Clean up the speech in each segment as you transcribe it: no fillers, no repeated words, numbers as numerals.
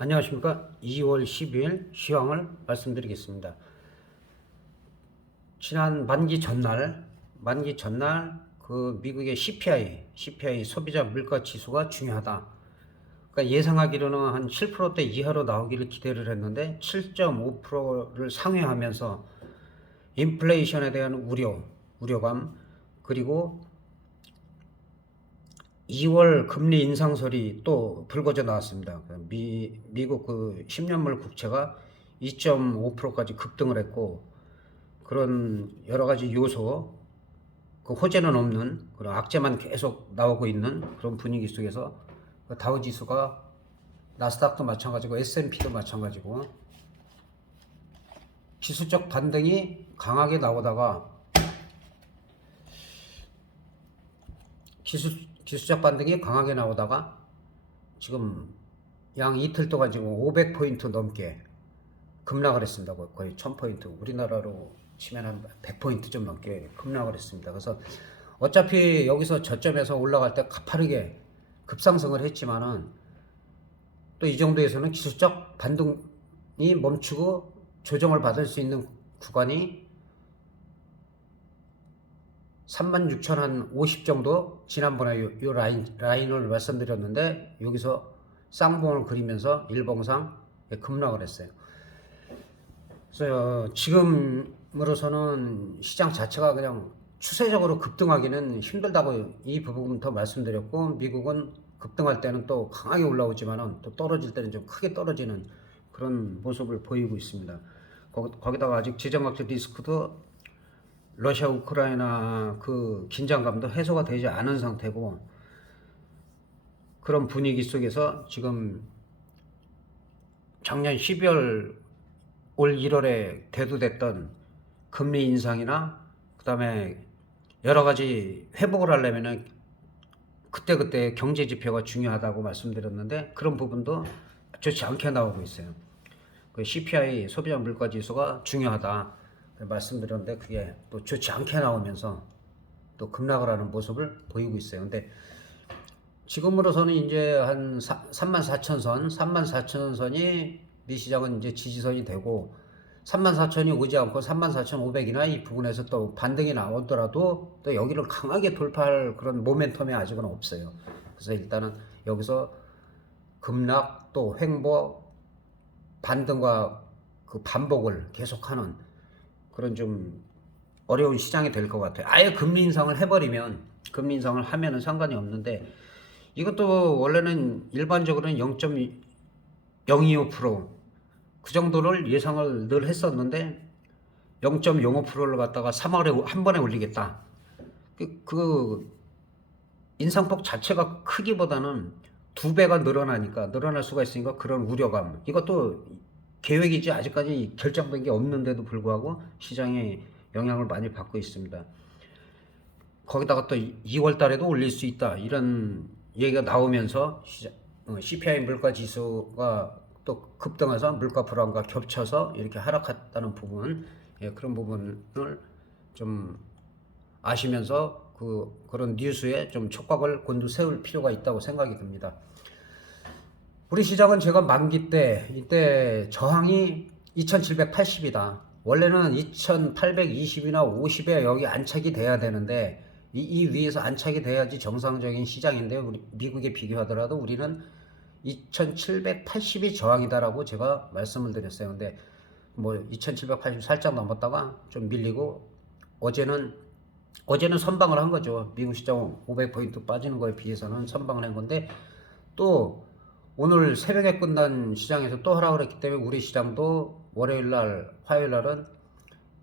안녕하십니까. 2월 12일 시황을 말씀드리겠습니다. 지난 만기 전날 그 미국의 CPI 소비자 물가 지수가 중요하다. 그러니까 예상하기로는 한 7%대 이하로 나오기를 기대를 했는데 7.5%를 상회하면서 인플레이션에 대한 우려감, 그리고 2월 금리 인상설이 또 불거져 나왔습니다. 미국 그 10년물 국채가 2.5%까지 급등을 했고, 그런 여러 가지 요소, 그 호재는 없는 그런 악재만 계속 나오고 있는 그런 분위기 속에서 그 다우 지수가, 나스닥도 마찬가지고 S&P도 마찬가지고 지수적 반등이 강하게 나오다가 기술적 반등이 강하게 나오다가 지금 양 이틀 동안 지금 500포인트 넘게 급락을 했습니다. 거의 1000포인트, 우리나라로 치면 한 100포인트 좀 넘게 급락을 했습니다. 그래서 어차피 여기서 저점에서 올라갈 때 가파르게 급상승을 했지만은 또 이 정도에서는 기술적 반등이 멈추고 조정을 받을 수 있는 구간이 36,050 정도, 지난번에 요 라인을 말씀드렸는데 여기서 쌍봉을 그리면서 일봉상 급락을 했어요. 그래서 지금으로서는 시장 자체가 그냥 추세적으로 급등하기는 힘들다고 이 부분부터 말씀드렸고, 미국은 급등할 때는 또 강하게 올라오지만은 또 떨어질 때는 좀 크게 떨어지는 그런 모습을 보이고 있습니다. 거기다가 아직 지정학적 리스크도 러시아 우크라이나 그 긴장감도 해소가 되지 않은 상태고, 그런 분위기 속에서 지금 작년 12월 올 1월에 대두됐던 금리 인상이나 그다음에 여러 가지 회복을 하려면은 그때 경제 지표가 중요하다고 말씀드렸는데, 그런 부분도 좋지 않게 나오고 있어요. 그 CPI 소비자 물가 지수가 중요하다 말씀드렸는데 그게 또 좋지 않게 나오면서 또 급락을 하는 모습을 보이고 있어요. 근데 지금으로서는 이제 한 34,000선이 미 시장은 이제 지지선이 되고, 34,000이 오지 않고 34,500이나 이 부분에서 또 반등이 나오더라도 또 여기를 강하게 돌파할 그런 모멘텀이 아직은 없어요. 그래서 일단은 여기서 급락 또 횡보 반등과 그 반복을 계속하는 그런 좀 어려운 시장이 될 것 같아요. 아예 금리 인상을 하면은 상관이 없는데, 이것도 원래는 일반적으로는 0.025%그 정도를 예상을 늘 했었는데 0.05%를 갖다가 3월에 한 번에 올리겠다. 그 인상폭 자체가 크기보다는 두 배가 늘어날 수가 있으니까 그런 우려감. 이것도 계획이지 아직까지 결정된 게 없는데도 불구하고 시장에 영향을 많이 받고 있습니다. 거기다가 또 2월 달에도 올릴 수 있다, 이런 얘기가 나오면서 CPI 물가 지수가 또 급등해서 물가 불안과 겹쳐서 이렇게 하락했다는 부분, 그런 부분을 좀 아시면서 그런 뉴스에 좀 촉각을 곤두세울 필요가 있다고 생각이 듭니다. 우리 시장은 제가 만기 때 이때 저항이 2780이다. 원래는 2820이나 50에 여기 안착이 돼야 되는데 이 위에서 안착이 돼야지 정상적인 시장인데, 우리 미국에 비교하더라도 우리는 2780이 저항이다라고 제가 말씀을 드렸어요. 근데 뭐 2780 살짝 넘었다가 좀 밀리고, 어제는 선방을 한 거죠. 미국 시장 500포인트 빠지는 거에 비해서는 선방을 한 건데, 또 오늘 새벽에 끝난 시장에서 또 하락을 했기 때문에 우리 시장도 월요일날, 화요일날은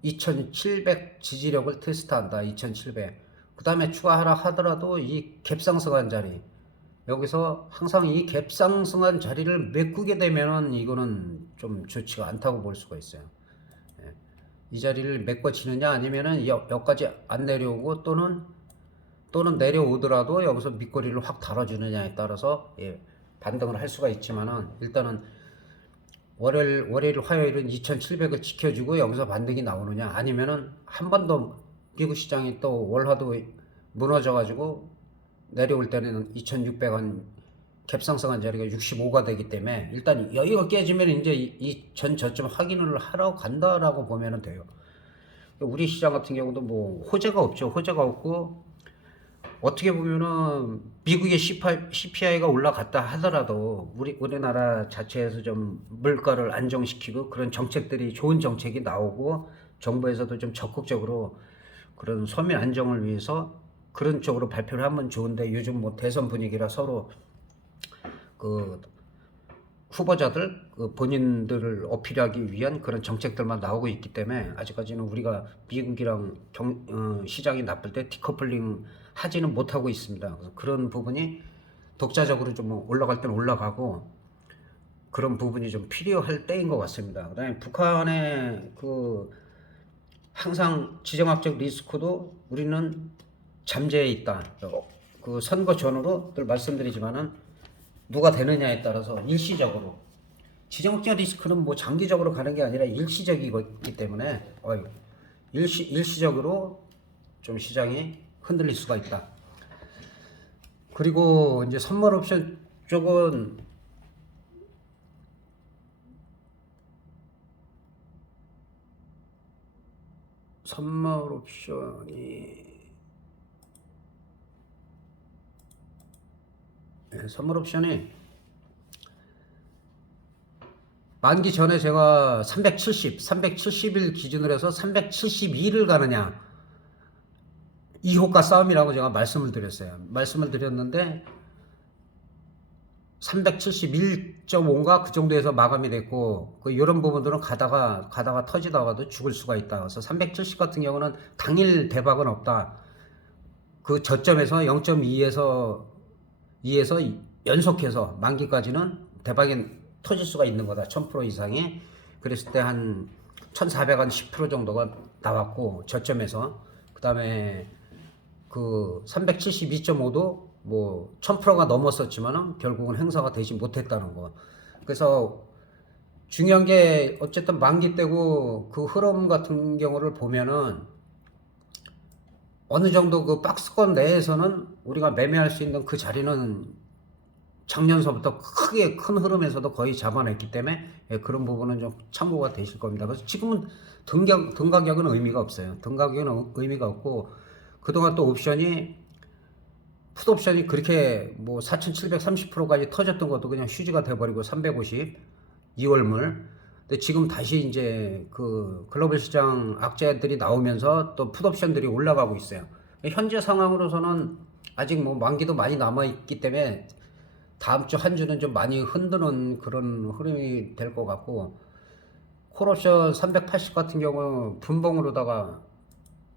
2700 지지력을 테스트한다. 2700. 그 다음에 추가 하락하더라도 이 갭상승한 자리, 여기서 항상 이 갭상승한 자리를 메꾸게 되면은 이거는 좀 좋지가 않다고 볼 수가 있어요. 이 자리를 메꿔치느냐 아니면은 여기까지 안 내려오고 또는 내려오더라도 여기서 밑거리를 확 달아주느냐에 따라서 반등을 할 수가 있지만은, 일단은 월요일, 화요일은 2700을 지켜주고 여기서 반등이 나오느냐, 아니면은 한 번 더 미국 시장이 또 월화도 무너져가지고 내려올 때는 2600한 갭상승한 자리가 65가 되기 때문에 일단 여기가 깨지면 이제 이 전 저점 확인을 하러 간다라고 보면 돼요. 우리 시장 같은 경우도 뭐 호재가 없죠. 호재가 없고 어떻게 보면은 미국의 CPI가 올라갔다 하더라도 우리나라 자체에서 좀 물가를 안정시키고 그런 정책들이 좋은 정책이 나오고 정부에서도 좀 적극적으로 그런 서민 안정을 위해서 그런 쪽으로 발표를 하면 좋은데 요즘 뭐 대선 분위기라 서로 그 후보자들 그 본인들을 어필하기 위한 그런 정책들만 나오고 있기 때문에 아직까지는 우리가 미국이랑 시장이 나쁠 때 디커플링 하지는 못하고 있습니다. 그래서 그런 부분이 독자적으로 좀 올라갈 때는 올라가고 그런 부분이 좀 필요할 때인 것 같습니다. 그다음에 북한의 그 항상 지정학적 리스크도 우리는 잠재해 있다. 그 선거 전후로 늘 말씀드리지만은 누가 되느냐에 따라서 일시적으로 지정학적 리스크는 뭐 장기적으로 가는 게 아니라 일시적이기 때문에 일시적으로 좀 시장이 흔들릴 수가 있다. 그리고 이제 선물 옵션 쪽은 선물 옵션이 만기 전에 제가 370일 기준으로 해서 372를 가느냐 2호가 싸움이라고 제가 말씀을 드렸어요. 말씀을 드렸는데 371.5인가 그 정도에서 마감이 됐고 이런 부분들은 가다가 터지다가도 죽을 수가 있다. 그래서 370 같은 경우는 당일 대박은 없다. 그 저점에서 0.2에서 연속해서 만기까지는 대박이 터질 수가 있는 거다. 1000% 이상이. 그랬을 때 한 1410% 정도가 나왔고 저점에서 그 다음에 그 372.5도 뭐 1000%가 넘었었지만은 결국은 행사가 되지 못했다는 거. 그래서 중요한 게 어쨌든 만기 때고 그 흐름 같은 경우를 보면은 어느 정도 그 박스권 내에서는 우리가 매매할 수 있는 그 자리는 작년서부터 크게 큰 흐름에서도 거의 잡아냈기 때문에 그런 부분은 좀 참고가 되실 겁니다. 그래서 지금은 등 가격은 의미가 없어요. 등 가격은 의미가 없고 그동안 또 풋옵션이 그렇게 뭐 4,730%까지 터졌던 것도 그냥 휴지가 돼버리고 350 2월물. 근데 지금 다시 이제 그 글로벌 시장 악재들이 나오면서 또 풋옵션들이 올라가고 있어요. 현재 상황으로서는 아직 뭐 만기도 많이 남아있기 때문에 다음 주 한 주는 좀 많이 흔드는 그런 흐름이 될 것 같고 콜옵션 380 같은 경우 분봉으로다가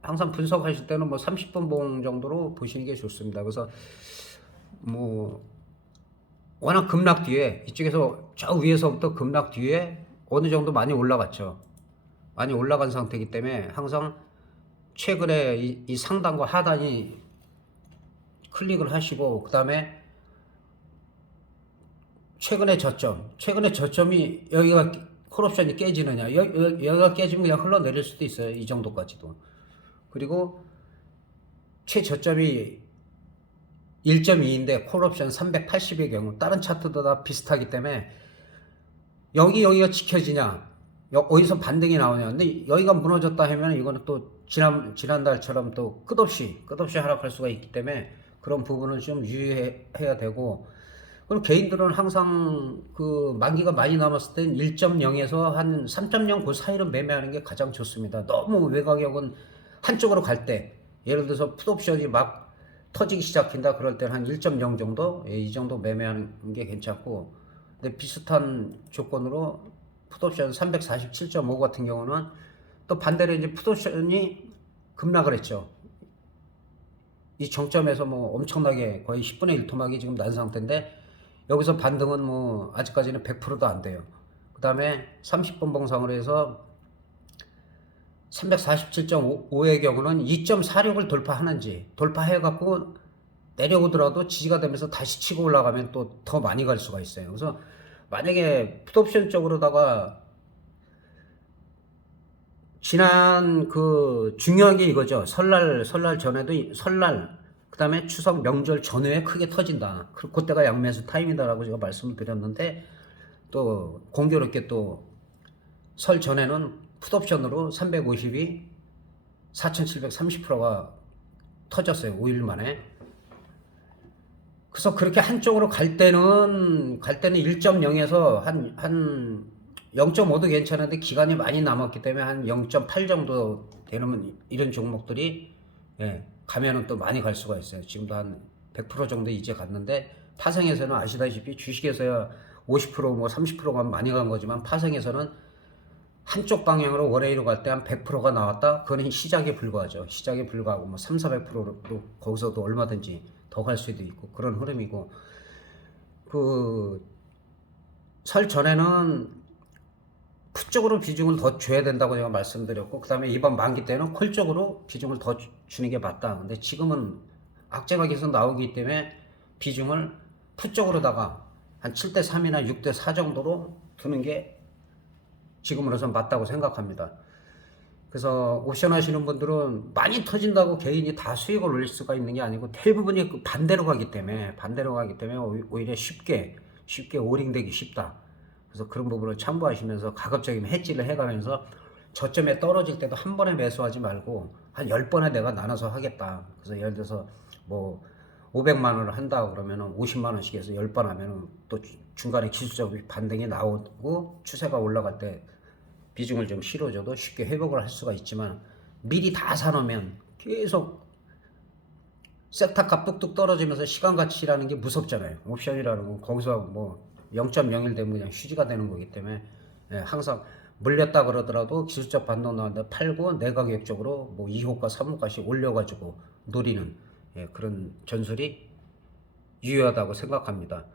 항상 분석하실 때는 뭐 30분봉 정도로 보시는 게 좋습니다. 그래서 뭐 워낙 급락 뒤에 이쪽에서 저 위에서부터 급락 뒤에 어느 정도 많이 올라갔죠. 많이 올라간 상태이기 때문에 항상 최근에 이 상단과 하단이 클릭을 하시고 그 다음에 최근의 저점이 여기가 콜옵션이 깨지느냐 여기가 깨지면 그냥 흘러내릴 수도 있어요. 이 정도까지도. 그리고 최저점이 1.2인데 콜옵션 380의 경우 다른 차트도 다 비슷하기 때문에 여기가 지켜지냐 어디서 반등이 나오냐. 근데 여기가 무너졌다 하면 이거는 또 지난달처럼 또 끝없이 하락할 수가 있기 때문에 그런 부분을 좀 유의해야 되고 그리고 개인들은 항상 그 만기가 많이 남았을 땐 1.0에서 한 3.0 그 사이로 매매하는 게 가장 좋습니다. 너무 외가격은 한쪽으로 갈 때 예를 들어서 풋옵션이 막 터지기 시작한다 그럴 때는 한 1.0 정도 이 정도 매매하는 게 괜찮고 근데 비슷한 조건으로 풋옵션 347.5 같은 경우는 또 반대로 이제 풋옵션이 급락을 했죠. 이 정점에서 뭐 엄청나게 거의 10분의 1 토막이 지금 난 상태인데 여기서 반등은 뭐 아직까지는 100%도 안 돼요. 그 다음에 30분 봉상으로 해서 347.5의 경우는 2.46을 돌파해갖고 내려오더라도 지지가 되면서 다시 치고 올라가면 또 더 많이 갈 수가 있어요. 그래서 만약에 풋옵션 쪽으로다가 지난 그 중요한 게 이거죠. 설날 전에도 설날 다음에 추석 명절 전후에 크게 터진다. 그때가 양매수 타임이다라고 제가 말씀을 드렸는데, 또 공교롭게 또 설 전에는 풋옵션으로 350이 4,730%가 터졌어요. 5일 만에. 그래서 그렇게 한쪽으로 갈 때는 1.0에서 한 0.5도 괜찮은데 기간이 많이 남았기 때문에 한 0.8 정도 되는 이런 종목들이, 예, 가면은 또 많이 갈 수가 있어요. 지금도 한 100% 정도 이제 갔는데, 파생에서는 아시다시피 주식에서야 50%뭐 30%가 많이 간 거지만, 파생에서는 한쪽 방향으로 월레이로 갈 때 한 100%가 나왔다? 그거는 시작에 불과하죠. 시작에 불과하고 뭐 3,400%로 거기서도 얼마든지 더 갈 수도 있고 그런 흐름이고, 그 설 전에는 풋 쪽으로 비중을 더 줘야 된다고 제가 말씀드렸고, 그 다음에 이번 만기 때는 콜 쪽으로 비중을 더 주는 게 맞다. 근데 지금은 악재가 계속 나오기 때문에 비중을 풋 쪽으로다가 한 7대3이나 6대4 정도로 두는 게 지금으로선 맞다고 생각합니다. 그래서 옵션 하시는 분들은 많이 터진다고 개인이 다 수익을 올릴 수가 있는 게 아니고, 대부분이 반대로 가기 때문에 오히려 쉽게 오링되기 쉽다. 그래서 그런 부분을 참고하시면서 가급적이면 해지를 해가면서 저점에 떨어질 때도 한 번에 매수하지 말고 한 10번에 내가 나눠서 하겠다. 그래서 예를 들어서 뭐 500만 원을 한다 그러면은 50만 원씩 해서 10번 하면은 또 중간에 기술적 반등이 나오고 추세가 올라갈 때 비중을 좀 실어줘도 쉽게 회복을 할 수가 있지만, 미리 다 사놓으면 계속 섹터값 뚝뚝 떨어지면서 시간 가치라는 게 무섭잖아요. 옵션이라는 건 거기서 뭐 0.01 되면 그냥 휴지가 되는 거기 때문에, 예, 항상 물렸다 그러더라도 기술적 반등 나왔는데 팔고 내가격적으로 뭐 2호가 3호가씩 올려가지고 노리는, 예, 그런 전술이 유효하다고 생각합니다.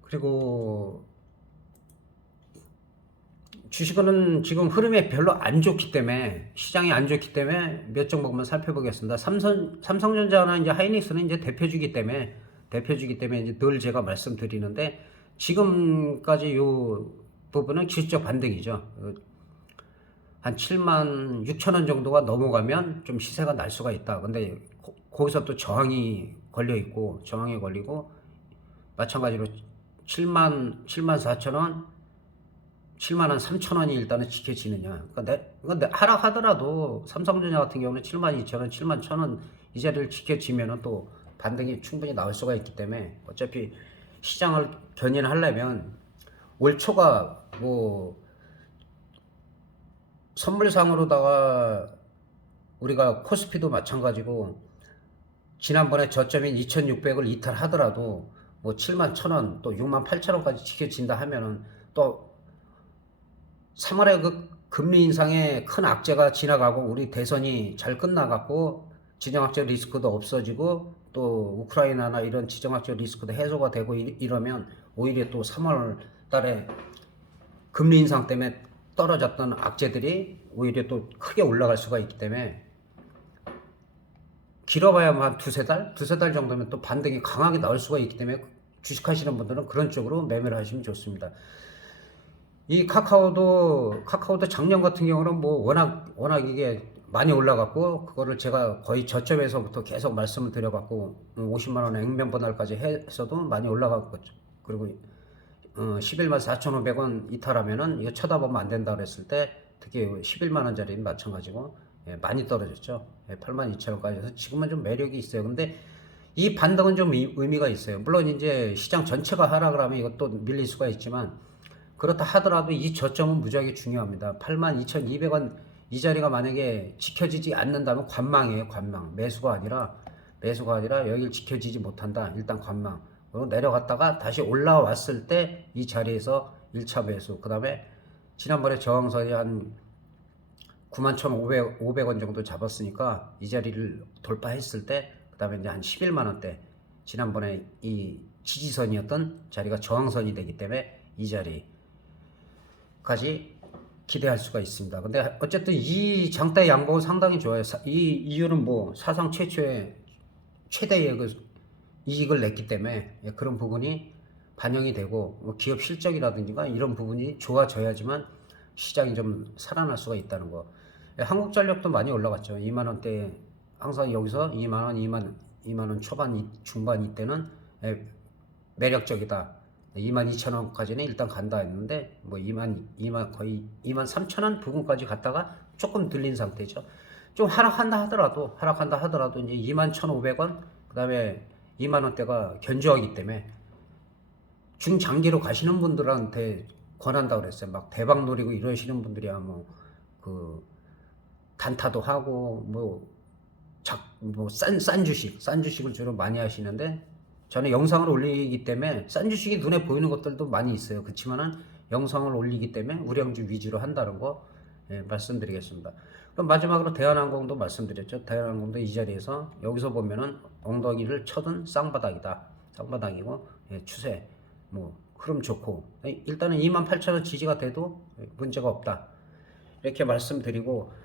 그리고 주식은 지금 흐름이 별로 안 좋기 때문에, 시장이 안 좋기 때문에 몇 종목만 살펴보겠습니다. 삼성전자나 이제 하이닉스는 이제 대표주기 때문에 이제 늘 제가 말씀드리는데, 지금까지 요 부분은 기술적 반등이죠. 한 7만 6천 원 정도가 넘어가면 좀 시세가 날 수가 있다. 근데 거기서 또 저항이 걸리고 마찬가지로 7만 4천 원, 7만 한 3천 원이 일단은 지켜지느냐. 그러니까 하락하더라도 삼성전자 같은 경우는 7만 2천 원, 7만 1천 원 이 자리를 지켜지면은 또 반등이 충분히 나올 수가 있기 때문에, 어차피 시장을 견인하려면 올 초가 뭐 선물상으로다가 우리가 코스피도 마찬가지고 지난번에 저점인 2,600을 이탈하더라도 뭐 7만 1,000원 또 6만 8천 원까지 지켜진다 하면은, 또 3월에 그 금리 인상의 큰 악재가 지나가고 우리 대선이 잘 끝나갖고 지정학적 리스크도 없어지고 또 우크라이나나 이런 지정학적 리스크도 해소가 되고 이러면, 오히려 또 3월 달에 금리 인상 때문에 떨어졌던 악재들이 오히려 또 크게 올라갈 수가 있기 때문에, 길어봐야 한 두세 달 정도면 또 반등이 강하게 나올 수가 있기 때문에 주식하시는 분들은 그런 쪽으로 매매를 하시면 좋습니다. 이 카카오도 작년 같은 경우는 뭐 워낙 이게 많이 올라갔고, 그거를 제가 거의 저점에서부터 계속 말씀을 드려갖고 50만 원 액면 분할까지 해서도 많이 올라갔고, 그리고 11만 4,500원 이탈하면은 이거 쳐다보면 안 된다 그랬을 때 특히 11만 원짜리는 마찬가지고, 예, 많이 떨어졌죠. 예, 8만 2천 원까지 해서 지금은 좀 매력이 있어요. 근데 이 반등은 좀 의미가 있어요. 물론 이제 시장 전체가 하락을 하면 이것도 밀릴 수가 있지만, 그렇다 하더라도 이 저점은 무지하게 중요합니다. 82,200원 이 자리가 만약에 지켜지지 않는다면 관망이에요. 관망. 매수가 아니라 여기를 지켜지지 못한다. 일단 관망. 그리고 내려갔다가 다시 올라왔을 때 이 자리에서 1차 매수. 그 다음에 지난번에 저항선이 한 91,500원 정도 잡았으니까 이 자리를 돌파했을 때, 그 다음에 이제 한 11만 원대, 지난번에 이 지지선이었던 자리가 저항선이 되기 때문에 이 자리까지 기대할 수가 있습니다. 근데 어쨌든 이 장대 양봉은 상당히 좋아요. 이 이유는 뭐 사상 최초의 최대의 그 이익을 냈기 때문에 그런 부분이 반영이 되고, 뭐 기업 실적이라든가 이런 부분이 좋아져야지만 시장이 좀 살아날 수가 있다는 거. 한국전력도 많이 올라갔죠. 2만 원대, 항상 여기서 2만 원, 2만 원 초반 중반 이때는 매력적이다. 22,000원까지는 일단 간다 했는데 뭐 2만 거의 23,000원 부근까지 갔다가 조금 들린 상태죠. 좀 하락한다 하더라도 이제 21,500원 그다음에 2만 원대가 견조하기 때문에 중장기로 가시는 분들한테 권한다 그랬어요. 막 대박 노리고 이러시는 분들이야 뭐 그 단타도 하고 싼 주식을 주로 많이 하시는데 저는 영상을 올리기 때문에 싼 주식이 눈에 보이는 것들도 많이 있어요. 그렇지만은 영상을 올리기 때문에 우량주 위주로 한다는 거 말씀드리겠습니다. 그럼 마지막으로 대한항공도 말씀드렸죠. 대한항공도 이 자리에서 여기서 보면은 엉덩이를 쳐둔 쌍바닥이다. 쌍바닥이고 추세 뭐 흐름 좋고 일단은 28,000원 지지가 돼도 문제가 없다. 이렇게 말씀드리고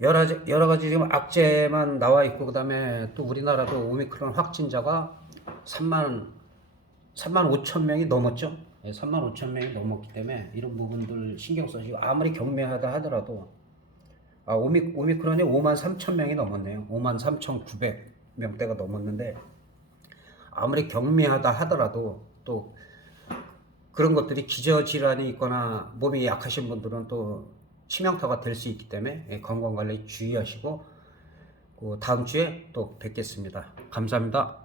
여러 가지 지금 악재만 나와 있고 그다음에 또 우리나라도 오미크론 확진자가 3만 5천 명이 넘었죠. 3만 5천 명이 넘었기 때문에 이런 부분들 신경 써주시고 아무리 경미하다 하더라도 오미크론이 5만 3천 명이 넘었네요. 5만 3,900명대가 넘었는데 아무리 경미하다 하더라도 또 그런 것들이 기저질환이 있거나 몸이 약하신 분들은 또 치명타가 될 수 있기 때문에 건강관리 주의하시고 다음 주에 또 뵙겠습니다. 감사합니다.